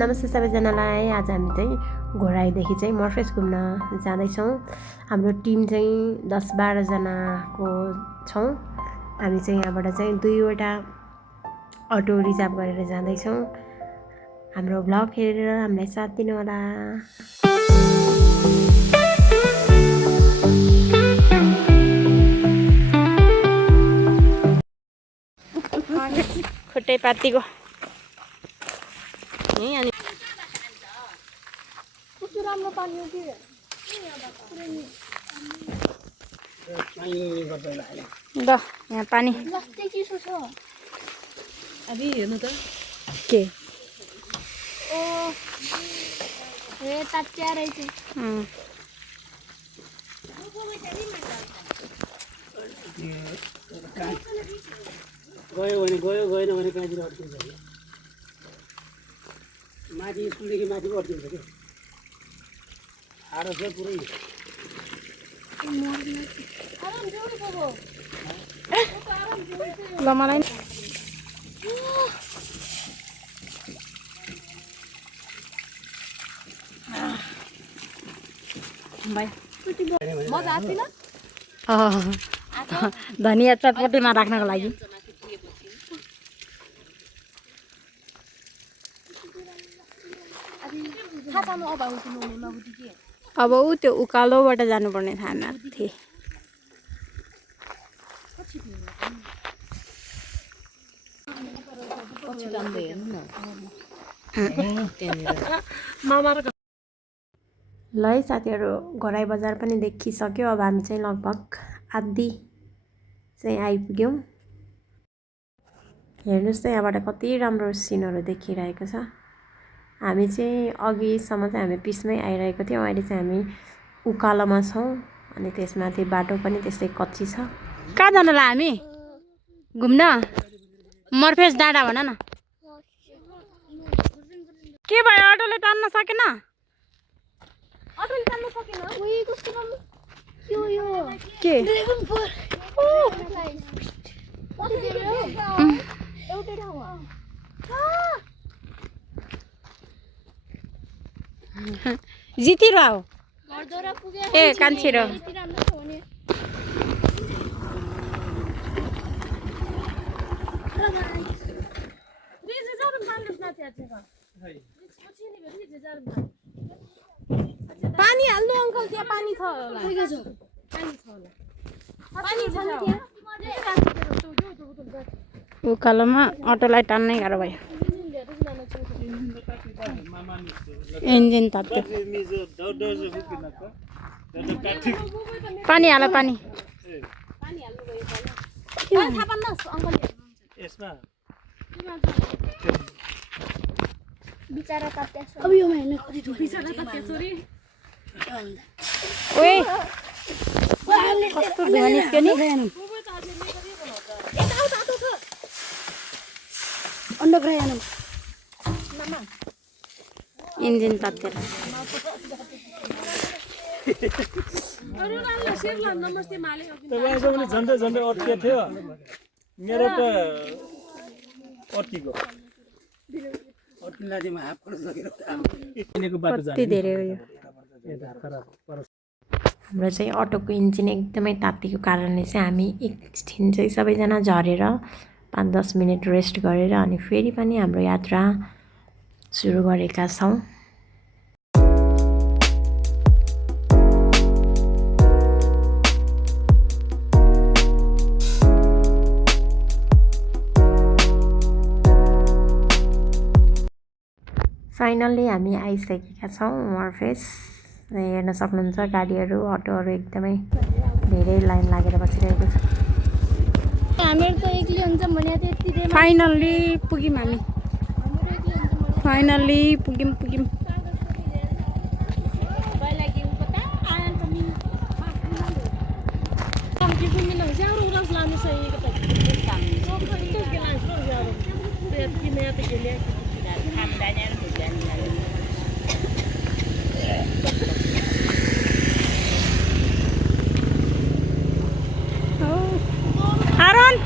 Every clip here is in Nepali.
नमस्ते सबैजनालाई। आज हामी चाहिँ घोराईदेखि चाहिँ मर्फेस घुम्न जाँदैछौँ। हाम्रो टिम चाहिँ 10-12 जनाको छौँ। हामी चाहिँ यहाँबाट चाहिँ 2वटा अटो रिजर्भ गरेर जाँदैछौँ। हाम्रो भ्लग हेरेर हामीलाई साथ दिनुहोला। खुट्टै पातीको अनि कस्तो राम्रो पानी हो के ल यहाँ पानी जस्तै चिसो छ अलि हेर्नु त के ओ ए तात्या रहेछ गयो गएन भने कहाँतिर अड्किन्छ कि माथि स्कुलदेखि माथि अड्किन्छ कि आरो छ पुरै ल मलाई मजा आथिन धनिया चटपटीमा राख्नको लागि अब ऊ त्यो उकालोबाट जानुपर्ने थाहा माथि ल है साथीहरू, घोराई बजार पनि देखिसक्यो। अब हामी चाहिँ लगभग आधी चाहिँ आइपुग्यौँ। हेर्नुहोस् त यहाँबाट कति राम्रो सिनहरू देखिरहेको छ। हामी चाहिँ अघिसम्म चाहिँ हामी पिचमै आइरहेको थियौँ। अहिले चाहिँ हामी उकालोमा छौँ अनि त्यसमाथि बाटो पनि त्यस्तै कच्ची छ। कहाँ जानुला हामी घुम्न? मर्फेस डाँडा भन न। के भयो अटोले तान्न सकेन? अटोले तान्न सकेन? ओइ कस्तो राम्रो यो के ड्रागन फल एउटै ठाउँमा जिती रह घरद्वारा पुगे ए कान्छी र यति राम्रो छ भने पानी हाल्नु अंकल, त्यहाँ पानी छ होला। के छ पानी छ होला। पानी छ नि त्यहाँ। उकालोमा अटोलाई टान्नै गाह्रो भयो। इन्जिन तात्यो। पानी हाल पानी। बिचारा तात्या छ। अब यो महिना कति थोरै बिचारा तात्या छ रे। ओए कस्तो धुवा निस्क्यो नि। इन्जिन तातेर तपाईँको पनि झन्डै झन्डै अड्किएको थियो। मेरो त अड्किएको कति धेरै हो यो। हाम्रो चाहिँ अटोको इन्जिन एकदमै तात्तिएको कारणले चाहिँ हामी एकछिन चाहिँ सबैजना झरेर 5-10 मिनट रेस्ट गरेर अनि फेरि पनि हाम्रो यात्रा सुरु गरेका छौँ। फाइनल्ली हामी आइसकेका छौँ मर्फेस। हेर्न सक्नुहुन्छ गाडीहरू अटोहरू एकदमै धेरै लाइन लागेर बसिरहेको छ। हामीहरु त एक्लै हुन्छ भने त्यति दे फाइनल्ली पुग्यौँ हामी। फाइनल्ली पुग्यौँ Aron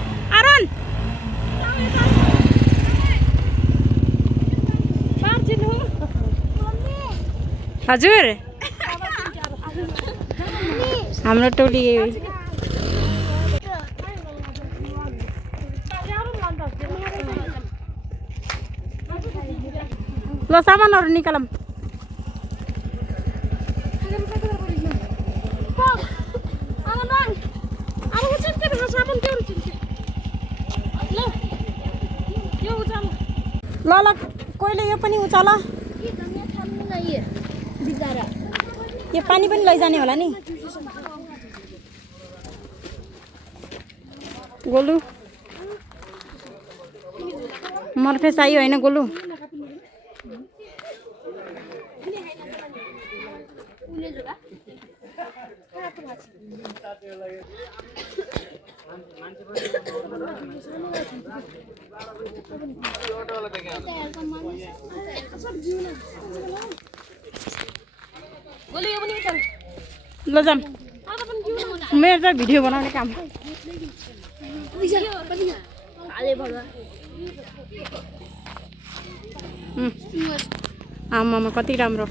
Martin हजुर हाम्रो टोली ल सामानहरू निकालौँ ल ल कोहीले यो पनि उचाल यो पानी पनि लैजाने होला नि गोलु मर्फेस आयो होइन गोलु ल जाम मेरो त भिडियो बनाउने काम आमामा कति राम्रो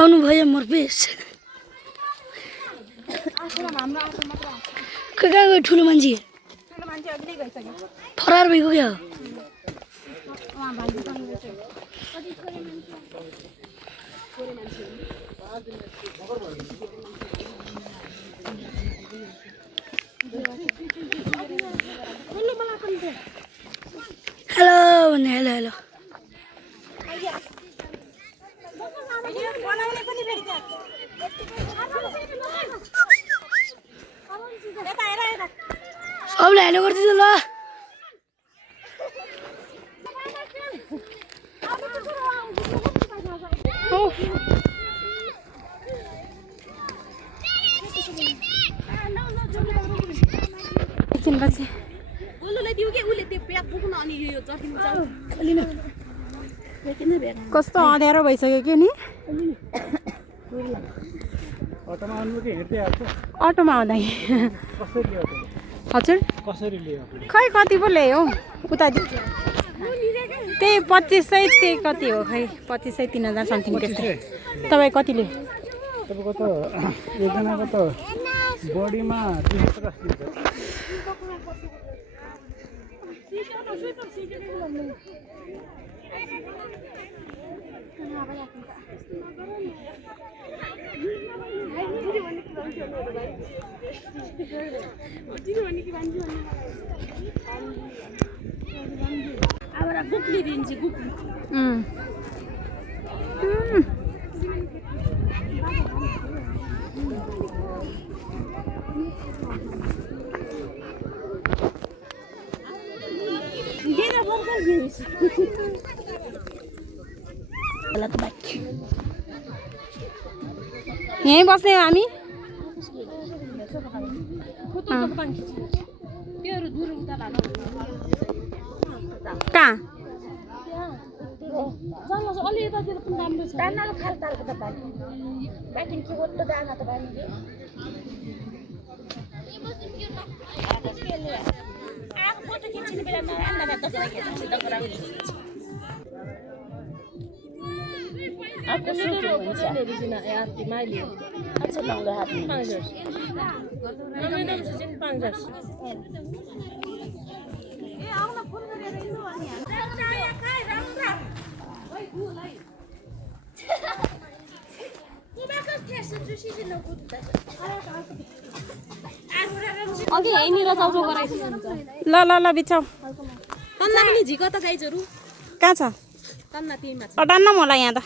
आउनु भयो मर्फेस कहाँ गयो ठुलो मान्छे फरार भएको क्या हेलो भन्ने हेलो हेलो सबलाई हेलो गरिदिनु ल एकछिनपछि कस्तो अँध्यारो भइसक्यो कि नि अटोमा आउनु कि हिँड्दै आएको अटोमा आउँदा कसरी ल्यायो हजुर कसरी ल्यायो खै कति पो ल्यायो उता त्यही 2500 त्यही कति हो खै 2500 3000 समथिङ त्यस्तै तपाईँ कति ल्यायो तपाईँको त एकजनाको त बडीमा 250 दिन्छ यहीँ बस्ने हो हामी कहाँ अघि यहीँनिर जाउँ गराइदिनु हुन्छ ल ल ल बिचाउ तन्ना पनि झिक त गाइजहरू कहाँ छ तन्ना त्यहीमा छ अटान्न मलाई यहाँ त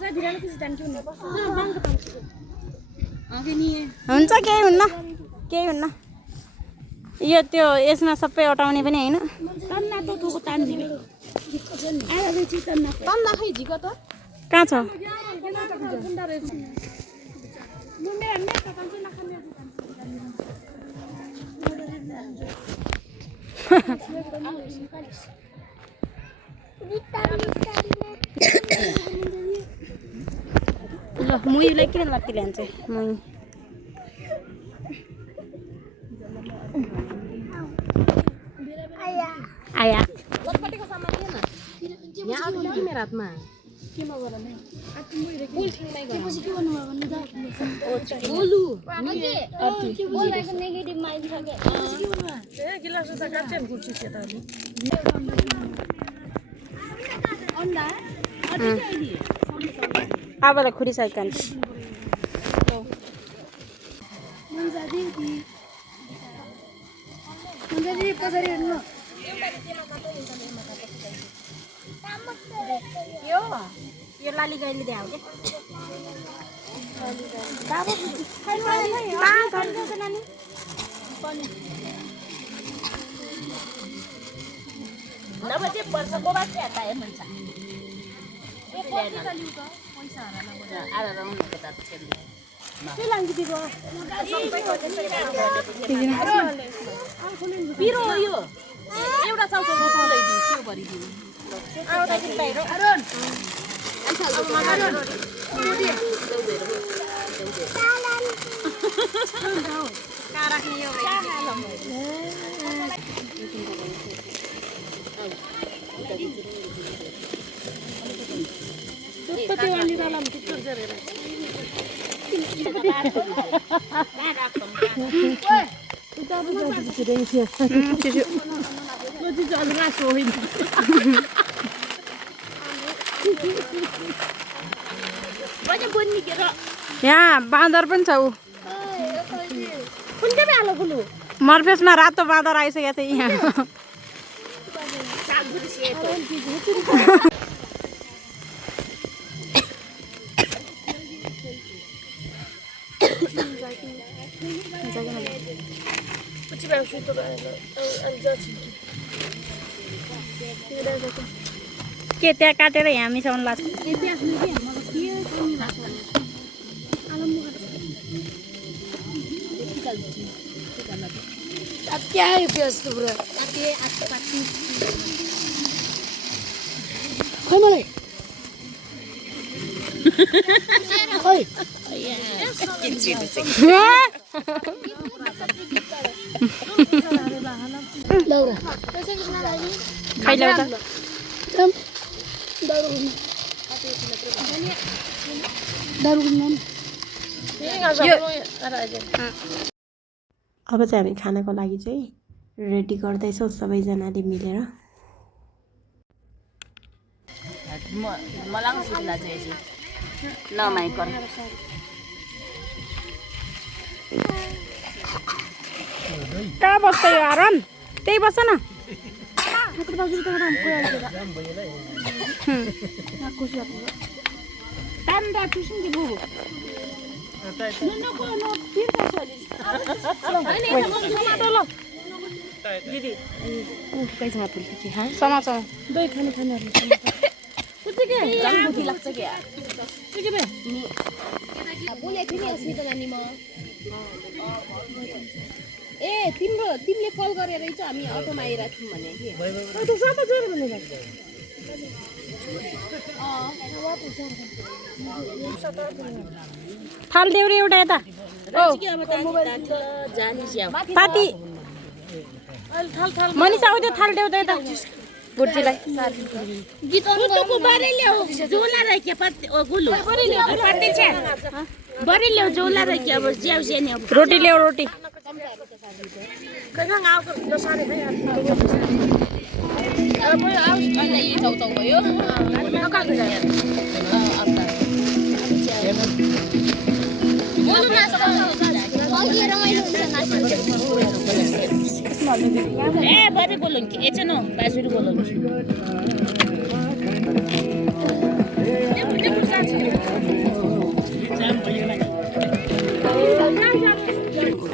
जा भिरालो पछि जान्छु नि अघि नि हुन्छ केही हुन्न केही हुन्न यो त्यो यसमा सबै अटाउने पनि होइन तन्ना त ठोको तान्दिबे आएर चाहिँ तन्ना खै झिक त कहाँ छ ल मुहीलाई किन लत्ती ल्यान्छ मुही आया सामान रातमा केमा गरम है पुल ठाउँमै गरम त्यसपछि के गर्नु भन्नु त बोलु के बोलेको नेगेटिभ माइन्ड छ के ए गिलास त काट्छन् कुर्सी छ त अन्डा अझै आइदिए आबालाई खुरी साइकन मन्जादी कसरी हेर्नु यो लाली गाईले दिए हो के नभए वर्षको बाद आता है भन्छ पिरो यो एउटा चाउचाउ ल्याइदिनु त्यो भरिदिनु यहाँ बाँदर पनि छ ऊ मर्फेसमा रातो बाँदर आइसकेको थियो यहाँ के त्यहाँ काटेर यहाँ मिसाउनु लाग्छ क्या है प्याज तो ब्रो खोइ मलाई खोइ लौरा खैला त अब चाहिँ हामी खानाको लागि चाहिँ रेडी गर्दैछौँ सबैजनाले मिलेर मलाई सुन्दा चाहिँ नमाइकन कहाँ बस्छ यो आरन त्यही बस्छ न ए तिमीले कल गरेर चाहिँ हामी अटोमा आइरहेको छौँ भने थाल देऊ रे एउटा यता पाती मनिषा आऊ त्यो थाल देऊ त यता भुर्जीलाई रोटी ल्याऊ रोटी ए बरे बोलून की याचे नो बाजूला बोलून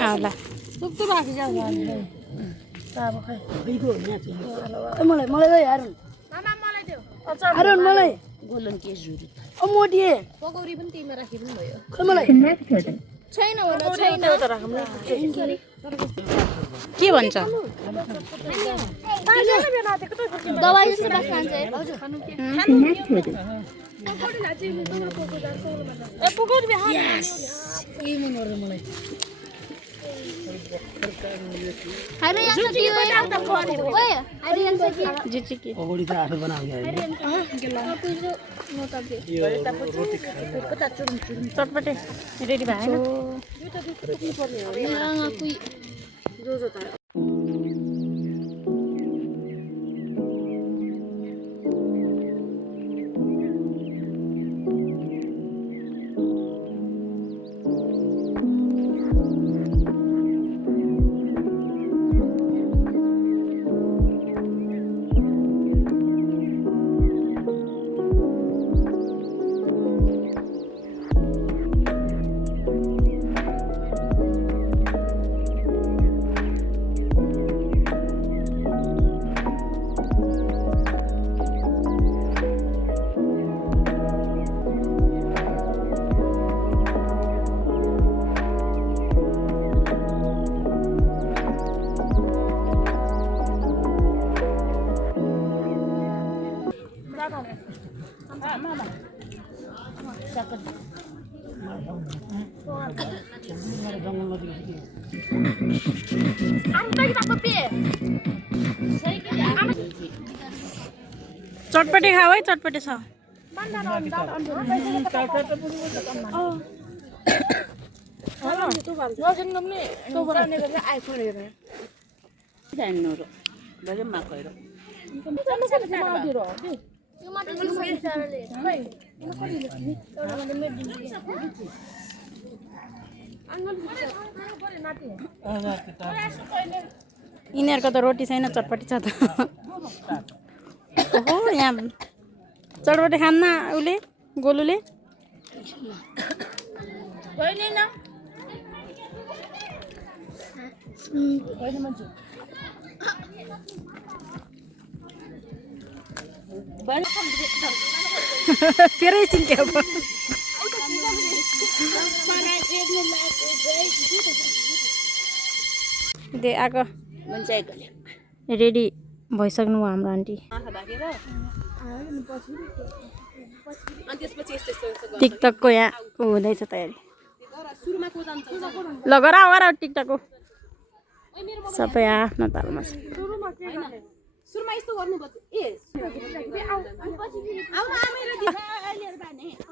आला मलाई मलाई दे यार आरन मलाई बोलून की जुरी ओ मोटिए पकौडी पनि तिमीमा राखि पनि भयो खोइ मलाई छैन होला छैन के भन्छ दबाई जस्तो बास खान्छ ए पकौडी बिहान यही मन गर्छ मलाई जिचिकी अगाडि त आफै बनाएको चटपटे रेडी भएन चटपटे खाऊ है चटपटे छ यिनीहरूको त रोटी छैन चटपटी छ त ओहो यहाँ चटपटे खान्न उसले गोलुले तेरै सिन्क्यो दे आएको रेडी भइसक्नु भयो हाम्रो आन्टी टिकटकको यहाँ हुँदैछ तयारी ल गर टिकटक सबै आफ्नो तालमा छ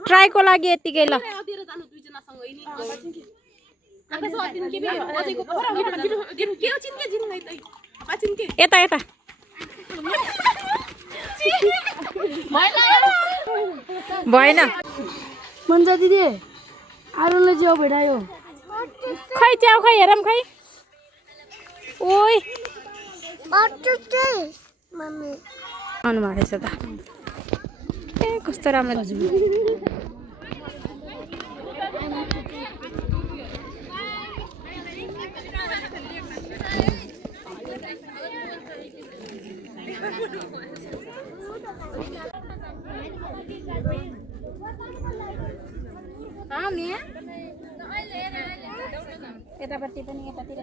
ट्राईको लागि यतिकै ल यता यता भएन मन्जा दिदी आरोलाई च्याउ भेटायो खै च्याउ खै हेरौँ खै ओइ आउनु भएको रहेछ त ए कस्तो राम्रो यतापट्टि पनि यतातिर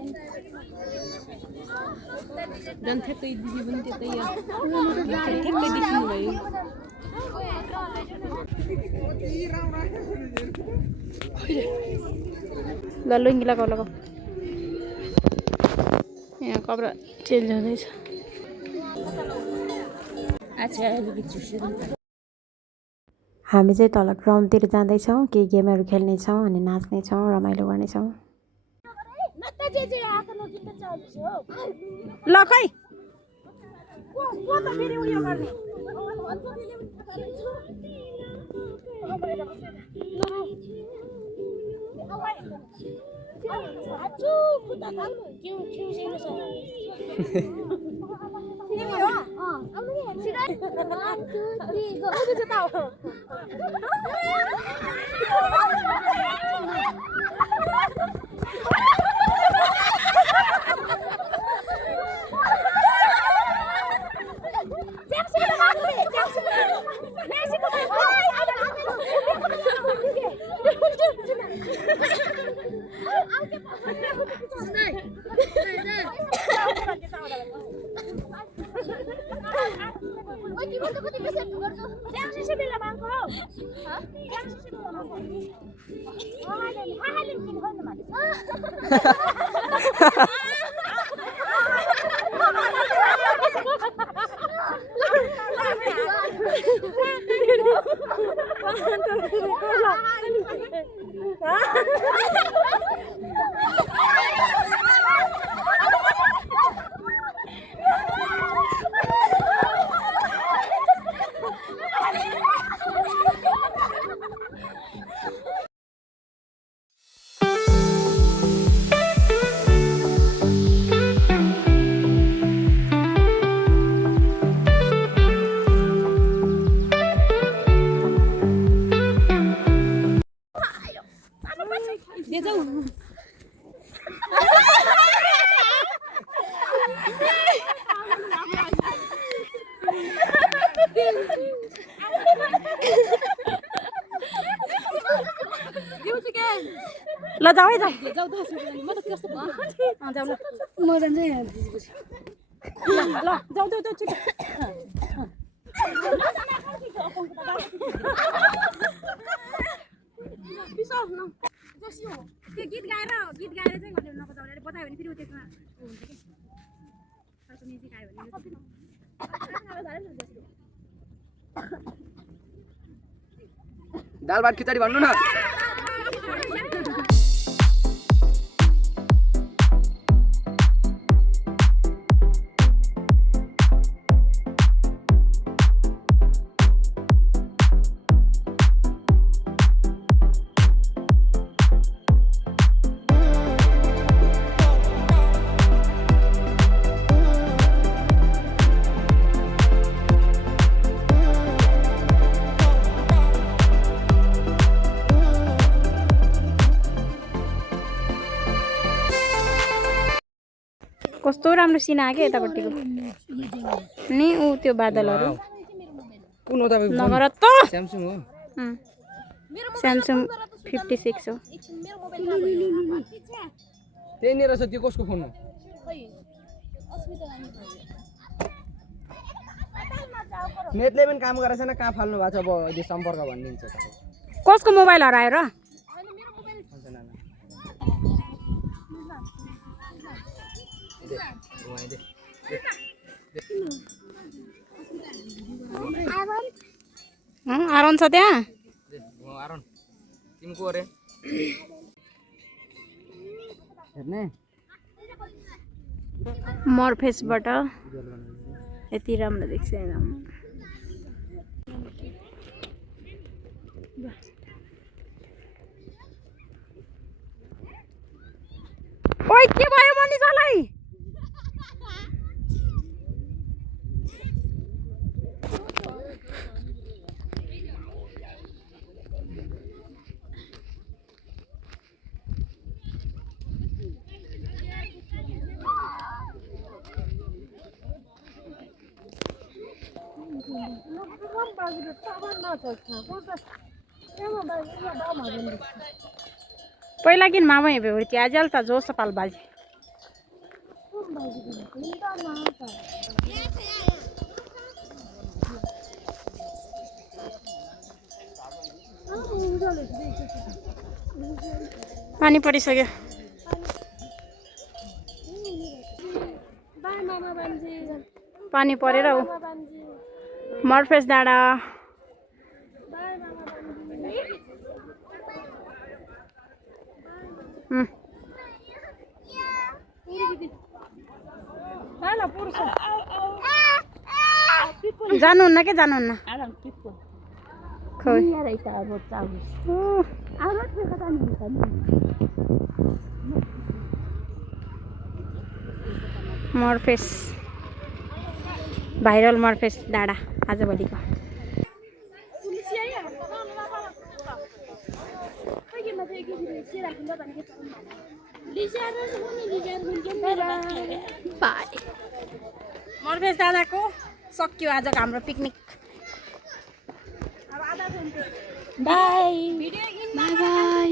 ल लुङ्गी लगाऊ लगाऊ यहाँ कपडा चेन्ज हुँदैछ हामी चाहिँ तल ग्राउन्डतिर जाँदैछौँ केही गेमहरू खेल्नेछौँ अनि नाच्नेछौँ रमाइलो गर्नेछौँ ल खै ल जाऊ है जाऊ जाऊ त म त कस्तो जाऊ ल म जान्छु यहाँ दिदीपछि ल जाऊ जाऊ जाऊ छिटो त्यो गीत गाएर चाहिँ घरले नबजाउने अरे बजायो भने फेरि त्यसमा हुन्छ कि अर्को म्युजिक आयो भने दाल भात खिचडी भन्नु न कस्तो राम्रो सिन आयो क्या यतापट्टिको नि ऊ त्यो बादलहरू कुन हो तपाईको नगर त स्यामसङ हो स्यामसङ 56 हो त्यही नि रहेछ त्यो कसको फोन हो नेटले पनि काम गरेछ न कहाँ फाल्नु भएको छ अब अहिले सम्पर्क भनिदिन्छ कसको मोबाइल हरायो र आरोन छ त्यहाँ आरोन तिमीको अरे हेर्ने मर्फेसबाट यति राम्रो देख्छ ओइ के भयो मनिषालाई पहिला किन मामा हेबे होती आजल त जो सपाल बाजी पानी परिसक्यो पानी परेर उ मर्फेस डाँडा जानुहुन्न के जानुहुन्न खोइ मर्फेस भाइरल मर्फेस डाँडा आजभोलिको मर्फेस डाँडाको सक्यो आजको हाम्रो picnic by by bye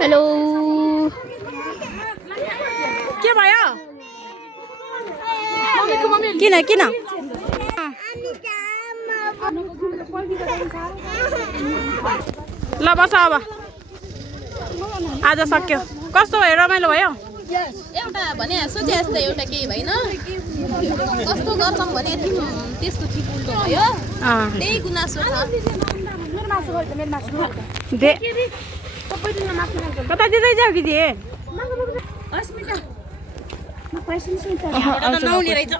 hello के भयो किन किन ल बस अब आज सक्यो कस्तो भयो रमाइलो भयो एउटा भने सोचे जस्तै एउटा केही भएन कस्तो गर्छौँ भने त्यस्तो ठिक उल्टो भयो त्यही गुनासो छ कता दिँदै जाऊ कि दिए नहुने रहेछ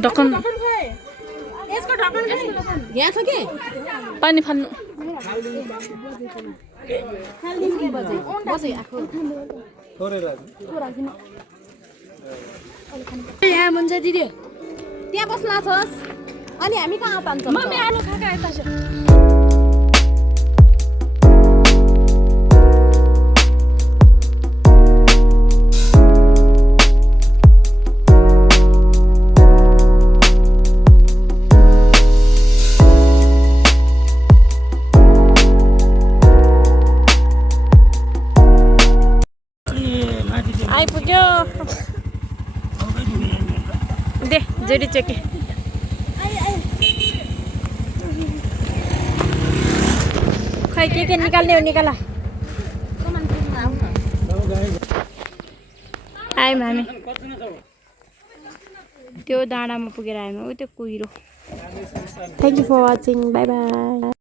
ढक्कन यहाँ छ के पानी फाल्नु यहाँ मुन्छ दिदी त्यहाँ बस्ला छस् अनि हामी कहाँ तान्छौँ मम्मी आलु खाका यता छ आइपुग्यो दे जोडी चेके खै के निकाल्ने हो निकाल आयौँ हामी त्यो डाँडामा पुगेर आयौँ ऊ त्यो कुहिरो thank you for watching bye by